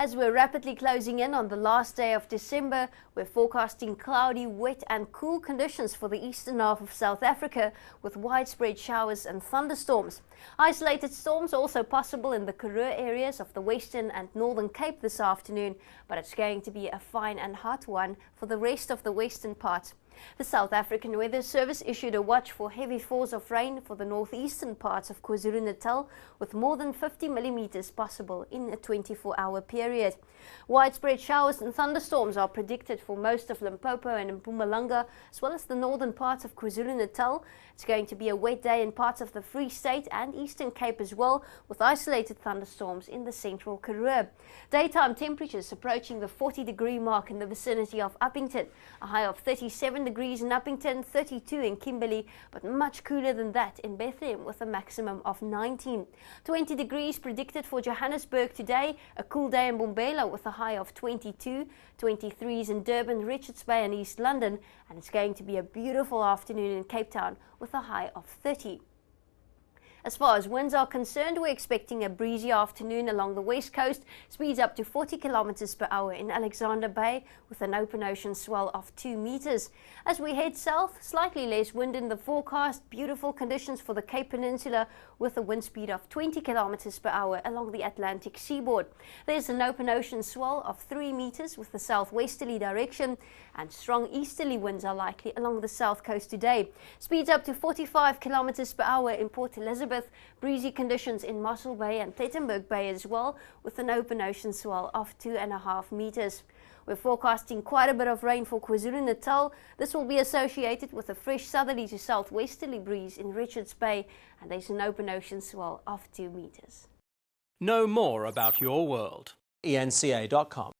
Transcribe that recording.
As we're rapidly closing in on the last day of December, we're forecasting cloudy, wet and cool conditions for the eastern half of South Africa with widespread showers and thunderstorms. Isolated storms are also possible in the Karoo areas of the Western and Northern Cape this afternoon, but it's going to be a fine and hot one for the rest of the western part. The South African Weather Service issued a watch for heavy falls of rain for the northeastern parts of KwaZulu-Natal, with more than 50 millimeters possible in a 24-hour period. Widespread showers and thunderstorms are predicted for most of Limpopo and Mpumalanga, as well as the northern parts of KwaZulu-Natal. It's going to be a wet day in parts of the Free State and Eastern Cape as well, with isolated thunderstorms in the central Karoo. Daytime temperatures approaching the 40-degree mark in the vicinity of Uppington, a high of 37 degrees in Uppington, 32 in Kimberley, but much cooler than that in Bethlehem with a maximum of 19. 20 degrees predicted for Johannesburg today, a cool day in Mbombela with a high of 22, 23s in Durban, Richards Bay and East London, and it's going to be a beautiful afternoon in Cape Town with a high of 30. As far as winds are concerned, we're expecting a breezy afternoon along the west coast, speeds up to 40 kilometers per hour in Alexander Bay with an open ocean swell of 2 meters. As we head south, slightly less wind in the forecast, beautiful conditions for the Cape Peninsula with a wind speed of 20 kilometers per hour along the Atlantic seaboard. There's an open ocean swell of 3 meters with the southwesterly direction, and strong easterly winds are likely along the south coast today. Speeds up to 45 kilometers per hour in Port Elizabeth, breezy conditions in Mossel Bay and Plettenberg Bay as well, with an open ocean swell of 2.5 meters. We're forecasting quite a bit of rain for KwaZulu-Natal. This will be associated with a fresh southerly to southwesterly breeze in Richards Bay, and there's an open ocean swell of 2 meters. Know more about your world. eNCA.com